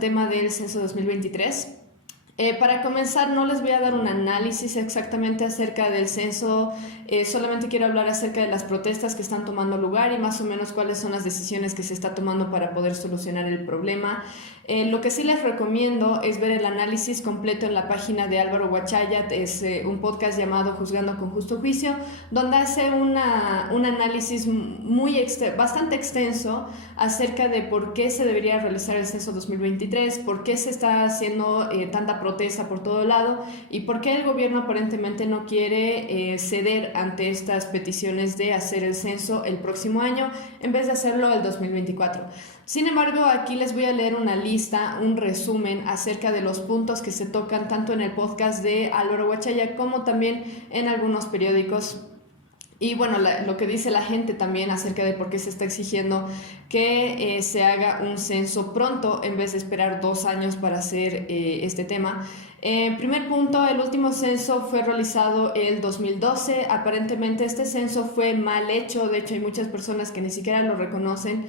tema del censo 2023. Para comenzar, no les voy a dar un análisis exactamente acerca del censo, solamente quiero hablar acerca de las protestas que están tomando lugar y más o menos cuáles son las decisiones que se está tomando para poder solucionar el problema. Lo que sí les recomiendo es ver el análisis completo en la página de Álvaro Huachayat, es un podcast llamado Juzgando con Justo Juicio, donde hace un análisis bastante extenso acerca de por qué se debería realizar el censo 2023, por qué se está haciendo tanta protesta por todo lado y por qué el gobierno aparentemente no quiere ceder ante estas peticiones de hacer el censo el próximo año en vez de hacerlo el 2024. Sin embargo, aquí les voy a leer una lista, un resumen acerca de los puntos que se tocan tanto en el podcast de Álvaro Huachayat como también en algunos periódicos. Y bueno, lo que dice la gente también acerca de por qué se está exigiendo que se haga un censo pronto en vez de esperar 2 años para hacer este tema. Primer punto, el último censo fue realizado el 2012. Aparentemente este censo fue mal hecho, de hecho hay muchas personas que ni siquiera lo reconocen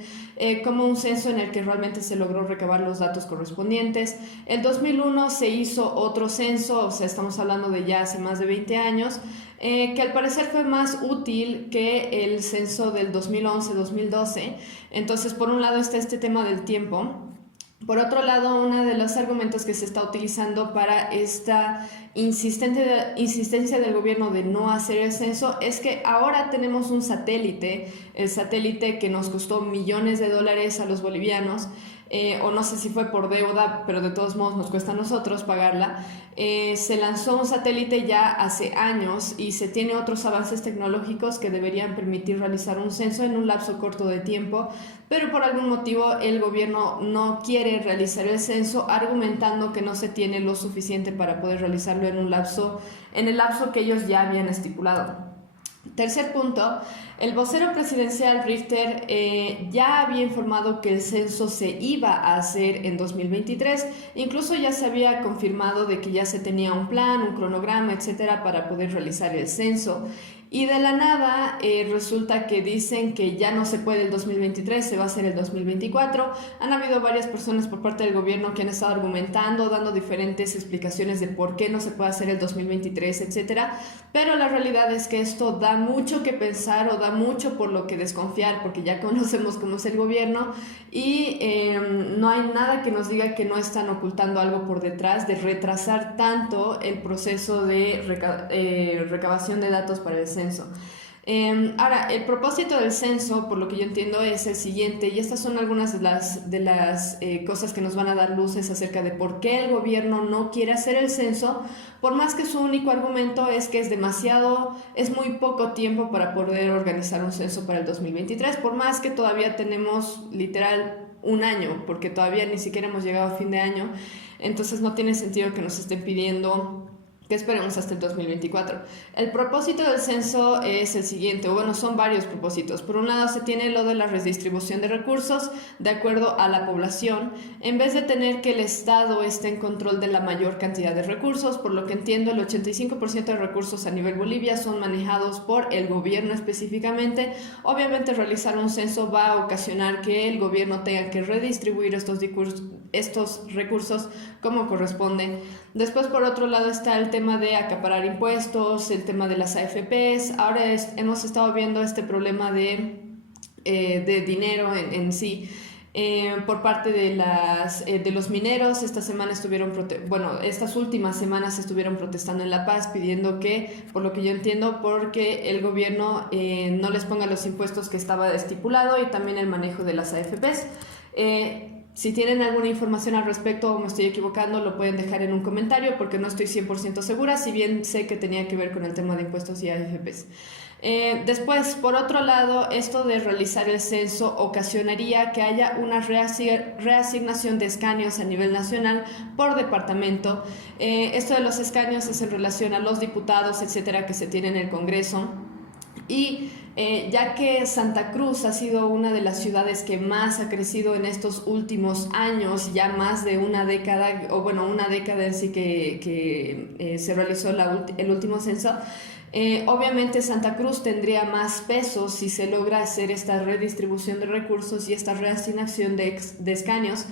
como un censo en el que realmente se logró recabar los datos correspondientes. El 2001 se hizo otro censo, o sea, estamos hablando de ya hace más de 20 años, que al parecer fue más útil que el censo del 2011-2012. Entonces, por un lado está este tema del tiempo. Por otro lado, uno de los argumentos que se está utilizando para esta insistencia del gobierno de no hacer el censo es que ahora tenemos un satélite, el satélite que nos costó millones de dólares a los bolivianos, o no sé si fue por deuda, pero de todos modos nos cuesta a nosotros pagarla. Se lanzó un satélite ya hace años y se tiene otros avances tecnológicos que deberían permitir realizar un censo en un lapso corto de tiempo, pero por algún motivo el gobierno no quiere realizar el censo, argumentando que no se tiene lo suficiente para poder realizarlo en el lapso que ellos ya habían estipulado. Tercer punto, el vocero presidencial Richter ya había informado que el censo se iba a hacer en 2023, incluso ya se había confirmado de que ya se tenía un plan, un cronograma, etcétera, para poder realizar el censo. Y de la nada resulta que dicen que ya no se puede el 2023, se va a hacer el 2024. Han habido varias personas por parte del gobierno que han estado argumentando, dando diferentes explicaciones de por qué no se puede hacer el 2023, etcétera. Pero la realidad es que esto da mucho que pensar o da mucho por lo que desconfiar, porque ya conocemos cómo es el gobierno y no hay nada que nos diga que no están ocultando algo por detrás de retrasar tanto el proceso de recabación de datos para el censo. Ahora, el propósito del censo, por lo que yo entiendo, es el siguiente, y estas son algunas de las cosas que nos van a dar luces acerca de por qué el gobierno no quiere hacer el censo, por más que su único argumento es que es muy poco tiempo para poder organizar un censo para el 2023, por más que todavía tenemos literal un año, porque todavía ni siquiera hemos llegado a fin de año, entonces no tiene sentido que nos estén pidiendo que esperemos hasta el 2024. El propósito del censo es el siguiente, o bueno, son varios propósitos. Por un lado se tiene lo de la redistribución de recursos de acuerdo a la población, en vez de tener que el Estado esté en control de la mayor cantidad de recursos. Por lo que entiendo, el 85% de recursos a nivel Bolivia son manejados por el gobierno específicamente. Obviamente realizar un censo va a ocasionar que el gobierno tenga que redistribuir estos recursos como corresponde. Después, por otro lado, está el tema de acaparar impuestos, el tema de las AFPs. Ahora hemos estado viendo este problema de dinero en sí por parte de los mineros. Estas últimas semanas estuvieron protestando en La Paz pidiendo que, por lo que yo entiendo, porque el gobierno no les ponga los impuestos que estaba estipulado y también el manejo de las AFPs. Si tienen alguna información al respecto o me estoy equivocando, lo pueden dejar en un comentario porque no estoy 100% segura, si bien sé que tenía que ver con el tema de impuestos y AFPs. Después, por otro lado, esto de realizar el censo ocasionaría que haya una reasignación de escaños a nivel nacional por departamento. Esto de los escaños es en relación a los diputados, etcétera, que se tienen en el Congreso. Y ya que Santa Cruz ha sido una de las ciudades que más ha crecido en estos últimos años, ya más de una década, o bueno, una década en sí que se realizó el último censo, obviamente Santa Cruz tendría más peso si se logra hacer esta redistribución de recursos y esta reasignación de escaños.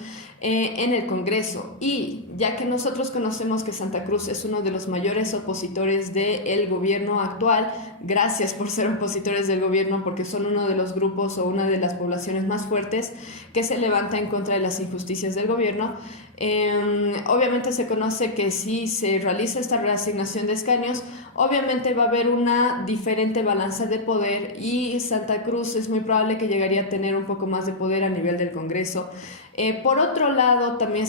en el Congreso. Y ya que nosotros conocemos que Santa Cruz es uno de los mayores opositores del gobierno actual, gracias por ser opositores del gobierno, porque son uno de los grupos o una de las poblaciones más fuertes que se levanta en contra de las injusticias del gobierno. Obviamente se conoce que si se realiza esta reasignación de escaños, obviamente va a haber una diferente balanza de poder y Santa Cruz es muy probable que llegaría a tener un poco más de poder a nivel del Congreso. Por otro lado, también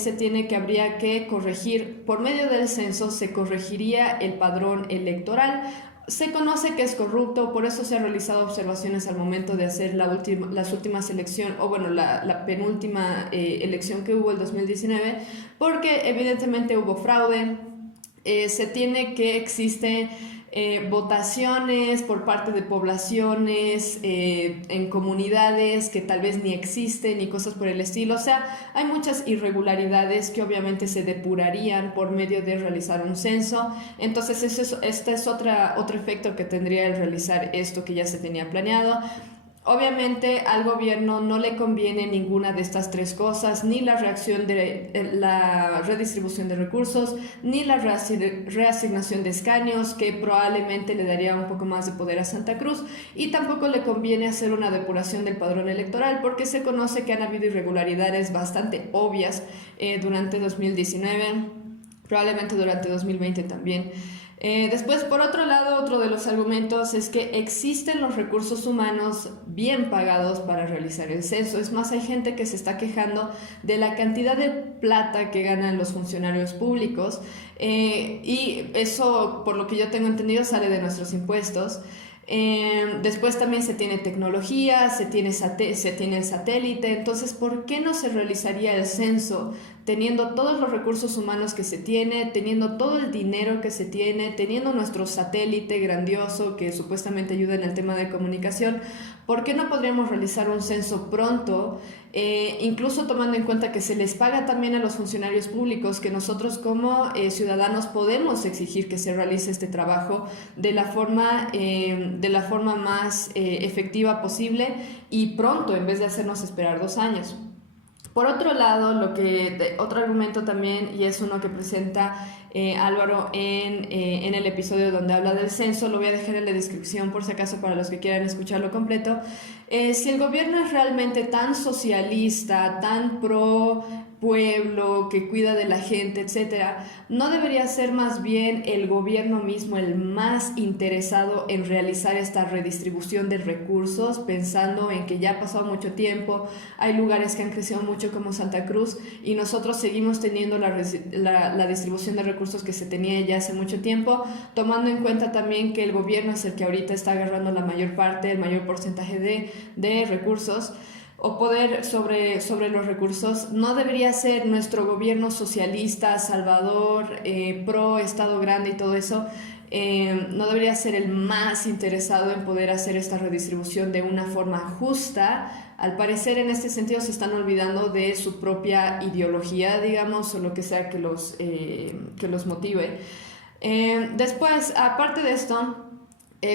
habría que corregir, por medio del censo se corregiría el padrón electoral. Se conoce que es corrupto, por eso se han realizado observaciones al momento de hacer las últimas elecciones, o bueno, la penúltima elección que hubo, el 2019, porque evidentemente hubo fraude. Se tiene que existen votaciones por parte de poblaciones en comunidades que tal vez ni existen y cosas por el estilo. O sea, hay muchas irregularidades que obviamente se depurarían por medio de realizar un censo. Entonces, este es otro efecto que tendría el realizar esto que ya se tenía planeado. Obviamente al gobierno no le conviene ninguna de estas tres cosas, ni la la redistribución de recursos, ni la reasignación de escaños, que probablemente le daría un poco más de poder a Santa Cruz, y tampoco le conviene hacer una depuración del padrón electoral, porque se conoce que han habido irregularidades bastante obvias durante 2019, probablemente durante 2020 también. Después, por otro lado, otro de los argumentos es que existen los recursos humanos bien pagados para realizar el censo. Es más, hay gente que se está quejando de la cantidad de plata que ganan los funcionarios públicos y eso, por lo que yo tengo entendido, sale de nuestros impuestos. Después también se tiene tecnología, se tiene el satélite. Entonces, ¿por qué no se realizaría el censo teniendo todos los recursos humanos que se tiene, teniendo todo el dinero que se tiene, teniendo nuestro satélite grandioso que supuestamente ayuda en el tema de comunicación? ¿Por qué no podríamos realizar un censo pronto, incluso tomando en cuenta que se les paga también a los funcionarios públicos, que nosotros como ciudadanos podemos exigir que se realice este trabajo de la forma más efectiva posible y pronto, en vez de hacernos esperar 2 años? Por otro lado, otro argumento también, y es uno que presenta Álvaro en el episodio donde habla del censo, lo voy a dejar en la descripción por si acaso para los que quieran escucharlo completo. Si el gobierno es realmente tan socialista, tan pro pueblo, que cuida de la gente, etcétera, ¿no debería ser más bien el gobierno mismo el más interesado en realizar esta redistribución de recursos, pensando en que ya ha pasado mucho tiempo, hay lugares que han crecido mucho como Santa Cruz y nosotros seguimos teniendo la distribución de recursos que se tenía ya hace mucho tiempo, tomando en cuenta también que el gobierno es el que ahorita está agarrando la mayor parte, el mayor porcentaje de recursos o poder sobre los recursos? ¿No debería ser nuestro gobierno socialista, salvador, pro Estado grande y todo eso, no debería ser el más interesado en poder hacer esta redistribución de una forma justa? Al parecer, en este sentido, se están olvidando de su propia ideología, digamos, o lo que sea que los motive. Después, aparte de esto,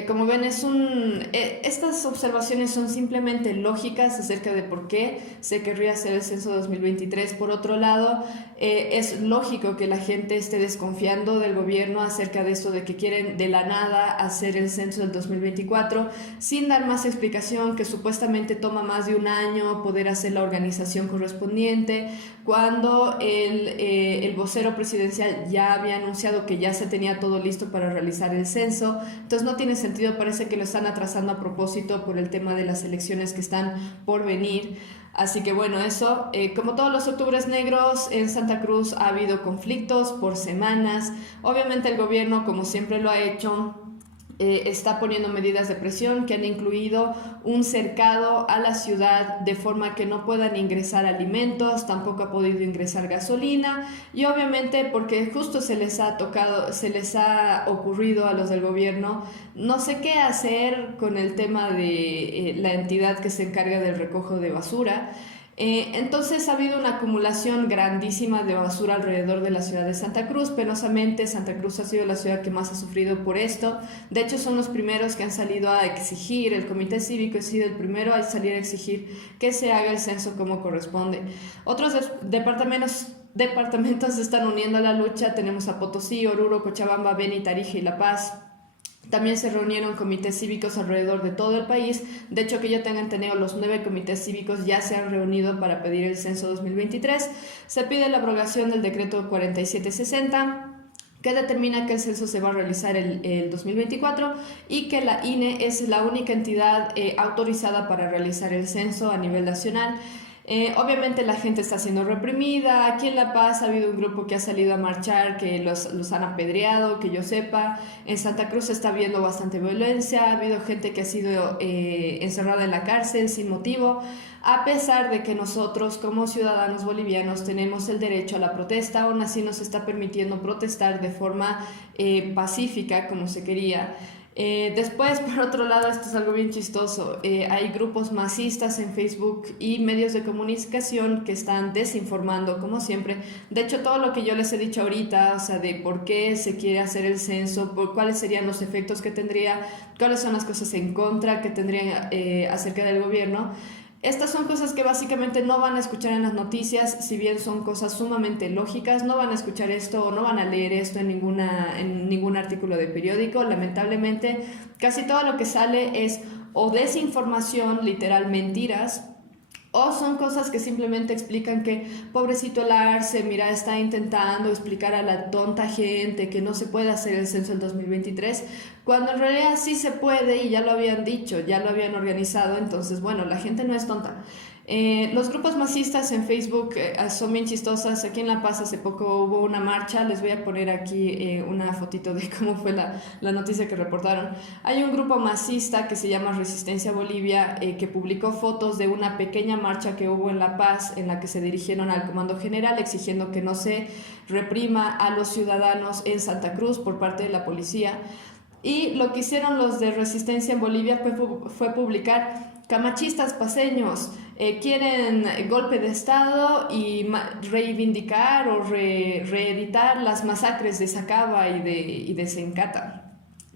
como ven, estas observaciones son simplemente lógicas acerca de por qué se querría hacer el censo 2023. Por otro lado, es lógico que la gente esté desconfiando del gobierno acerca de esto de que quieren de la nada hacer el censo del 2024 sin dar más explicación, que supuestamente toma más de un año poder hacer la organización correspondiente, cuando el vocero presidencial ya había anunciado que ya se tenía todo listo para realizar el censo. Entonces no tiene sentido, parece que lo están atrasando a propósito por el tema de las elecciones que están por venir. Así que bueno, eso, como todos los octubres negros, en Santa Cruz ha habido conflictos por semanas. Obviamente el gobierno, como siempre lo ha hecho, está poniendo medidas de presión que han incluido un cercado a la ciudad de forma que no puedan ingresar alimentos, tampoco ha podido ingresar gasolina, y obviamente porque justo se les ha ocurrido a los del gobierno no sé qué hacer con el tema de la entidad que se encarga del recojo de basura. Entonces ha habido una acumulación grandísima de basura alrededor de la ciudad de Santa Cruz. Penosamente, Santa Cruz ha sido la ciudad que más ha sufrido por esto. De hecho, son los primeros que han salido a exigir, el comité cívico ha sido el primero a salir a exigir que se haga el censo como corresponde. Otros departamentos se están uniendo a la lucha. Tenemos a Potosí, Oruro, Cochabamba, Beni, Tarija y La Paz. También se reunieron comités cívicos alrededor de todo el país. De hecho, que yo tenga entendido, los 9 comités cívicos ya se han reunido para pedir el censo 2023. Se pide la abrogación del decreto 4760, que determina que el censo se va a realizar el 2024 y que la INE es la única entidad autorizada para realizar el censo a nivel nacional. Obviamente la gente está siendo reprimida. Aquí en La Paz ha habido un grupo que ha salido a marchar, que los han apedreado, que yo sepa. En Santa Cruz se está viendo bastante violencia, ha habido gente que ha sido encerrada en la cárcel sin motivo, a pesar de que nosotros como ciudadanos bolivianos tenemos el derecho a la protesta. Aún así nos está permitiendo protestar de forma pacífica como se quería. Después, por otro lado, esto es algo bien chistoso, hay grupos masistas en Facebook y medios de comunicación que están desinformando, como siempre. De hecho, todo lo que yo les he dicho ahorita, o sea, de por qué se quiere hacer el censo, por cuáles serían los efectos que tendría, cuáles son las cosas en contra que tendrían acerca del gobierno. Estas son cosas que básicamente no van a escuchar en las noticias, si bien son cosas sumamente lógicas, no van a escuchar esto o no van a leer esto en ningún artículo de periódico. Lamentablemente, casi todo lo que sale es o desinformación, literal mentiras, o son cosas que simplemente explican que pobrecito el Arce, mira, está intentando explicar a la tonta gente que no se puede hacer el censo en 2023, cuando en realidad sí se puede y ya lo habían dicho, ya lo habían organizado. Entonces, bueno, la gente no es tonta. Los grupos masistas en Facebook son bien chistosas. Aquí en La Paz hace poco hubo una marcha. Les voy a poner aquí una fotito de cómo fue la noticia que reportaron. Hay un grupo masista que se llama Resistencia Bolivia, que publicó fotos de una pequeña marcha que hubo en La Paz, en la que se dirigieron al Comando General exigiendo que no se reprima a los ciudadanos en Santa Cruz por parte de la policía. Y lo que hicieron los de Resistencia en Bolivia fue publicar: camachistas paseños quieren golpe de Estado y reivindicar o reeditar las masacres de Sacaba y de Sencata.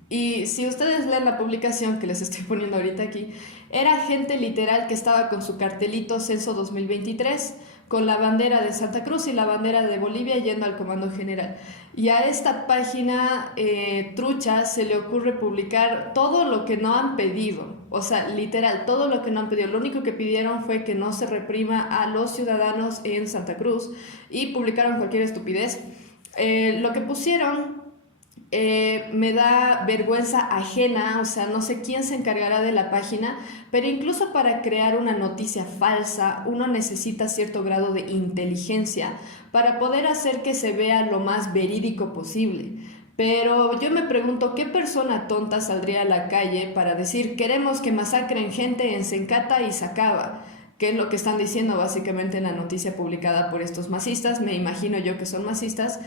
Y si ustedes leen la publicación que les estoy poniendo ahorita aquí, era gente literal que estaba con su cartelito Censo 2023, con la bandera de Santa Cruz y la bandera de Bolivia yendo al Comando General. Y a esta página trucha se le ocurre publicar todo lo que no han pedido. O sea, literal, todo lo que no han pedido. Lo único que pidieron fue que no se reprima a los ciudadanos en Santa Cruz y publicaron cualquier estupidez. Lo que pusieron me da vergüenza ajena, o sea, no sé quién se encargará de la página, pero incluso para crear una noticia falsa uno necesita cierto grado de inteligencia para poder hacer que se vea lo más verídico posible. Pero yo me pregunto, ¿qué persona tonta saldría a la calle para decir queremos que masacren gente en Sencata y Sacaba? ¿Qué es lo que están diciendo básicamente en la noticia publicada por estos masistas? Me imagino yo que son masistas.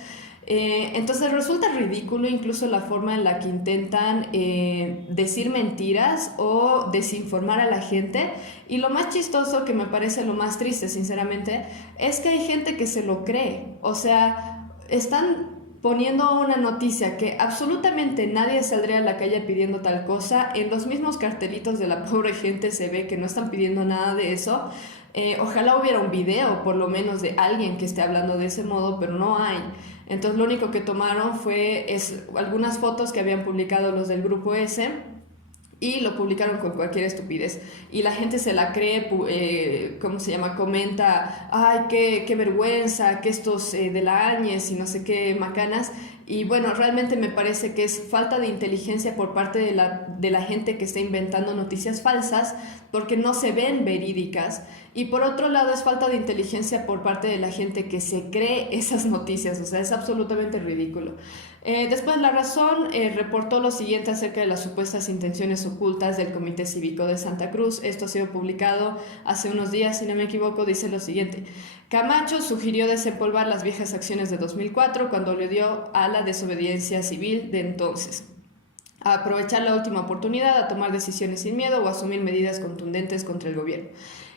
Entonces resulta ridículo incluso la forma en la que intentan decir mentiras o desinformar a la gente. Y lo más chistoso, que me parece lo más triste sinceramente, es que hay gente que se lo cree. O sea, están poniendo una noticia que absolutamente nadie saldría a la calle pidiendo tal cosa. En los mismos cartelitos de la pobre gente se ve que no están pidiendo nada de eso. Ojalá hubiera un video por lo menos de alguien que esté hablando de ese modo, pero no hay. Entonces lo único que tomaron fue algunas fotos que habían publicado los del grupo ese y lo publicaron con cualquier estupidez. Y la gente se la cree, ¿cómo se llama? Comenta, ay, qué vergüenza, que estos de la Áñez y no sé qué macanas. Y bueno, realmente me parece que es falta de inteligencia por parte de la gente que está inventando noticias falsas, porque no se ven verídicas. Y por otro lado es falta de inteligencia por parte de la gente que se cree esas noticias. O sea, es absolutamente ridículo. Después La Razón reportó lo siguiente acerca de las supuestas intenciones ocultas del Comité Cívico de Santa Cruz. Esto ha sido publicado hace unos días, si no me equivoco. Dice lo siguiente: Camacho sugirió desempolvar las viejas acciones de 2004 cuando le dio a la desobediencia civil de entonces, a aprovechar la última oportunidad, a tomar decisiones sin miedo o a asumir medidas contundentes contra el gobierno.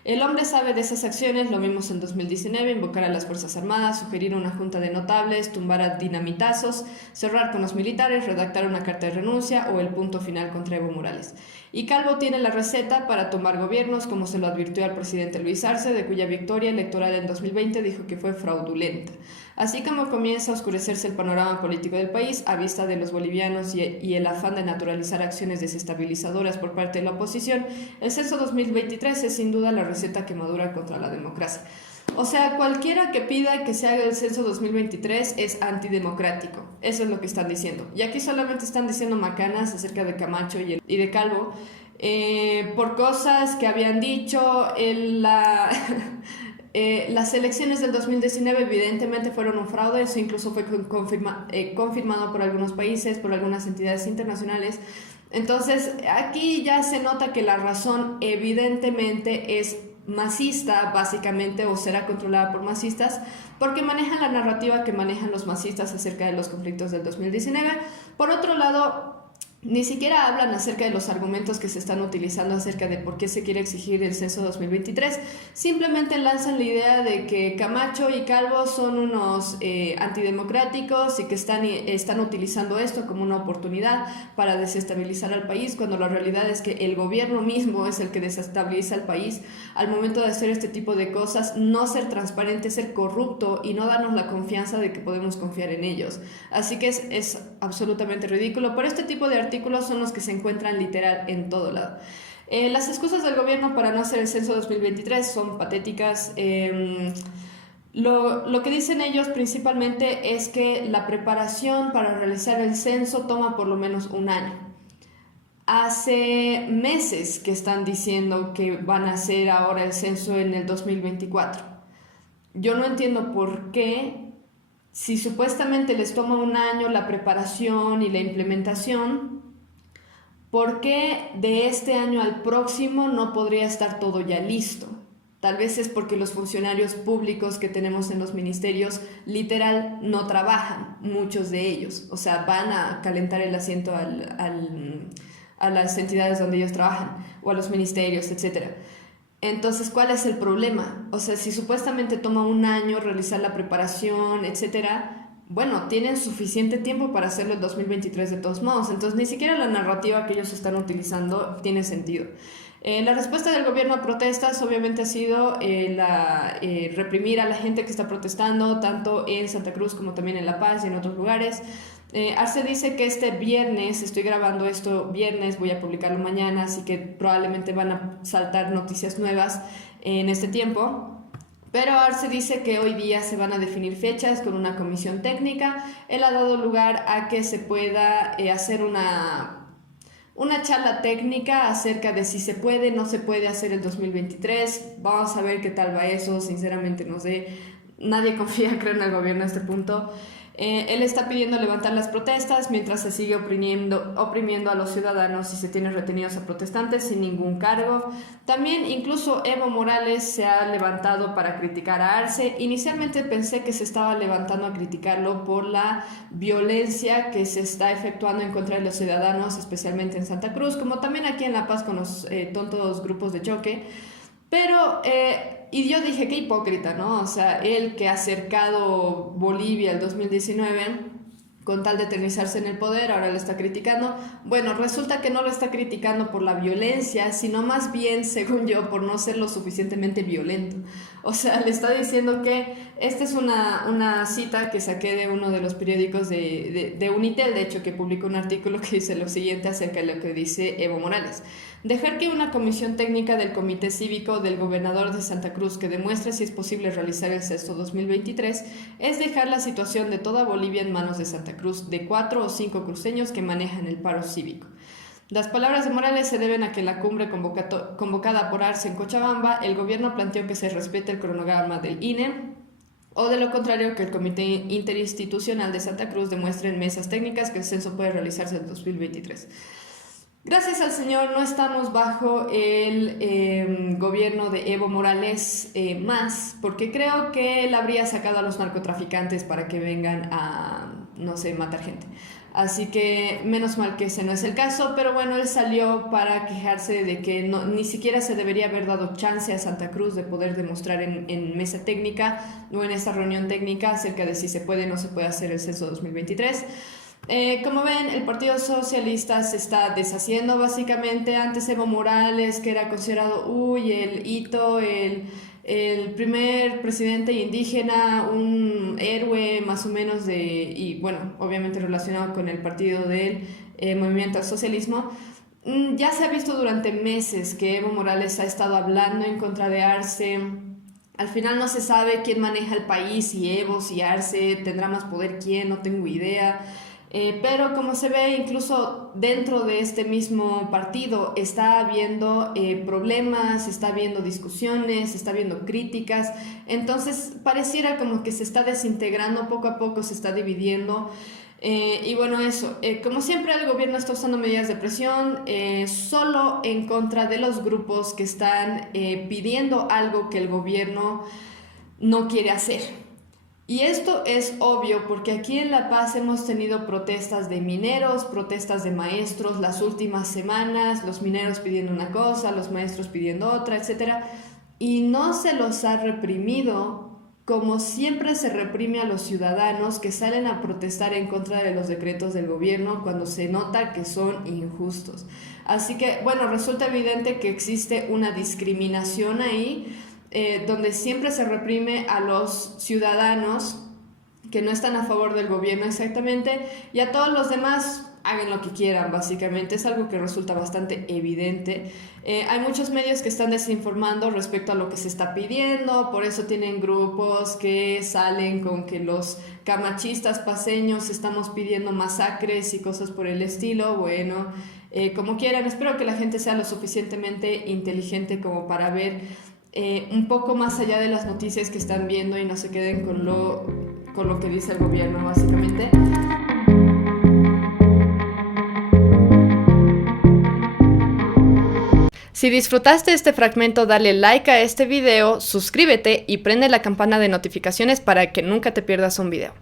El hombre sabe de esas acciones, lo vimos en 2019, invocar a las Fuerzas Armadas, sugerir una junta de notables, tumbar a dinamitazos, cerrar con los militares, redactar una carta de renuncia o el punto final contra Evo Morales. Y Calvo tiene la receta para tomar gobiernos, como se lo advirtió al presidente Luis Arce, de cuya victoria electoral en 2020 dijo que fue fraudulenta. Así como comienza a oscurecerse el panorama político del país a vista de los bolivianos y el afán de naturalizar acciones desestabilizadoras por parte de la oposición, el censo 2023 es sin duda la receta que madura contra la democracia. O sea, cualquiera que pida que se haga el censo 2023 es antidemocrático. Eso es lo que están diciendo. Y aquí solamente están diciendo macanas acerca de Camacho y de Calvo, por cosas que habían dicho en la... Las elecciones del 2019 evidentemente fueron un fraude, eso incluso fue confirmado por algunos países, por algunas entidades internacionales. Entonces, aquí ya se nota que la razón evidentemente es masista, básicamente, o será controlada por masistas, porque manejan la narrativa que manejan los masistas acerca de los conflictos del 2019. Por otro lado, ni siquiera hablan acerca de los argumentos que se están utilizando acerca de por qué se quiere exigir el censo 2023. Simplemente lanzan la idea de que Camacho y Calvo son unos antidemocráticos y que están utilizando esto como una oportunidad para desestabilizar al país, cuando la realidad es que el gobierno mismo es el que desestabiliza al país al momento de hacer este tipo de cosas, no ser transparente, ser corrupto y no darnos la confianza de que podemos confiar en ellos. Así que es absolutamente ridículo. Por este tipo de artículos son los que se encuentran literal en todo lado. Las excusas del gobierno para no hacer el censo 2023 son patéticas. Lo que dicen ellos principalmente es que la preparación para realizar el censo toma por lo menos un año. Hace meses que están diciendo que van a hacer ahora el censo en el 2024. Yo no entiendo por qué, si supuestamente les toma un año la preparación y la implementación, ¿por qué de este año al próximo no podría estar todo ya listo? Tal vez es porque los funcionarios públicos que tenemos en los ministerios literal no trabajan, muchos de ellos. O sea, van a calentar el asiento a las entidades donde ellos trabajan o a los ministerios, etc. Entonces, ¿cuál es el problema? O sea, si supuestamente toma un año realizar la preparación, etcétera, bueno, tienen suficiente tiempo para hacerlo en 2023 de todos modos. Entonces, ni siquiera la narrativa que ellos están utilizando tiene sentido. La respuesta del gobierno a protestas obviamente ha sido reprimir a la gente que está protestando, tanto en Santa Cruz como también en La Paz y en otros lugares. Arce dice que este viernes, estoy grabando esto viernes, voy a publicarlo mañana, así que probablemente van a saltar noticias nuevas en este tiempo. Pero Arce dice que hoy día se van a definir fechas con una comisión técnica. Él ha dado lugar a que se pueda hacer una charla técnica acerca de si se puede, no se puede hacer el 2023. Vamos a ver qué tal va eso, sinceramente no sé. Nadie confía, creo, en el gobierno a este punto. Él está pidiendo levantar las protestas mientras se sigue oprimiendo a los ciudadanos y se tiene retenidos a protestantes sin ningún cargo. También incluso Evo Morales se ha levantado para criticar a Arce. Inicialmente pensé que se estaba levantando a criticarlo por la violencia que se está efectuando en contra de los ciudadanos, especialmente en Santa Cruz, como también aquí en La Paz con los tontos grupos de choque. Pero, y yo dije, qué hipócrita, ¿no? O sea, él que ha acercado Bolivia al 2019 con tal de eternizarse en el poder, ahora lo está criticando. Bueno, resulta que no lo está criticando por la violencia, sino más bien, según yo, por no ser lo suficientemente violento. O sea, le está diciendo que esta es una cita que saqué de uno de los periódicos de Unitel, de hecho, que publicó un artículo que dice lo siguiente acerca de lo que dice Evo Morales. Dejar que una comisión técnica del Comité Cívico del Gobernador de Santa Cruz que demuestre si es posible realizar el censo 2023 es dejar la situación de toda Bolivia en manos de Santa Cruz, de 4 o 5 cruceños que manejan el paro cívico. Las palabras de Morales se deben a que en la cumbre convocada por Arce en Cochabamba, el gobierno planteó que se respete el cronograma del INE, o de lo contrario que el Comité Interinstitucional de Santa Cruz demuestre en mesas técnicas que el censo puede realizarse en 2023. Gracias al Señor no estamos bajo el gobierno de Evo Morales más, porque creo que él habría sacado a los narcotraficantes para que vengan a, no sé, matar gente. Así que menos mal que ese no es el caso, pero bueno, él salió para quejarse de que ni siquiera se debería haber dado chance a Santa Cruz de poder demostrar en mesa técnica o en esta reunión técnica acerca de si se puede o no se puede hacer el censo 2023. Como ven, el Partido Socialista se está deshaciendo básicamente. Antes Evo Morales, que era considerado, el hito, el primer presidente indígena, un héroe más o menos y bueno, obviamente relacionado con el partido del movimiento al socialismo. Ya se ha visto durante meses que Evo Morales ha estado hablando en contra de Arce. Al final no se sabe quién maneja el país, si Evo, si Arce, tendrá más poder quién, no tengo idea. Pero como se ve, incluso dentro de este mismo partido está habiendo problemas, está habiendo discusiones, está habiendo críticas. Entonces pareciera como que se está desintegrando, poco a poco se está dividiendo. Y bueno, eso, como siempre el gobierno está usando medidas de presión solo en contra de los grupos que están pidiendo algo que el gobierno no quiere hacer. Y esto es obvio porque aquí en La Paz hemos tenido protestas de mineros, protestas de maestros las últimas semanas, los mineros pidiendo una cosa, los maestros pidiendo otra, etc. Y no se los ha reprimido como siempre se reprime a los ciudadanos que salen a protestar en contra de los decretos del gobierno cuando se nota que son injustos. Así que, bueno, resulta evidente que existe una discriminación ahí, donde siempre se reprime a los ciudadanos que no están a favor del gobierno exactamente, y a todos los demás hagan lo que quieran, básicamente. Es algo que resulta bastante evidente. Hay muchos medios que están desinformando respecto a lo que se está pidiendo, por eso tienen grupos que salen con que los camachistas paceños estamos pidiendo masacres y cosas por el estilo. Bueno, como quieran, espero que la gente sea lo suficientemente inteligente como para ver un poco más allá de las noticias que están viendo y no se queden con lo que dice el gobierno, básicamente. Si disfrutaste este fragmento, dale like a este video, suscríbete y prende la campana de notificaciones para que nunca te pierdas un video.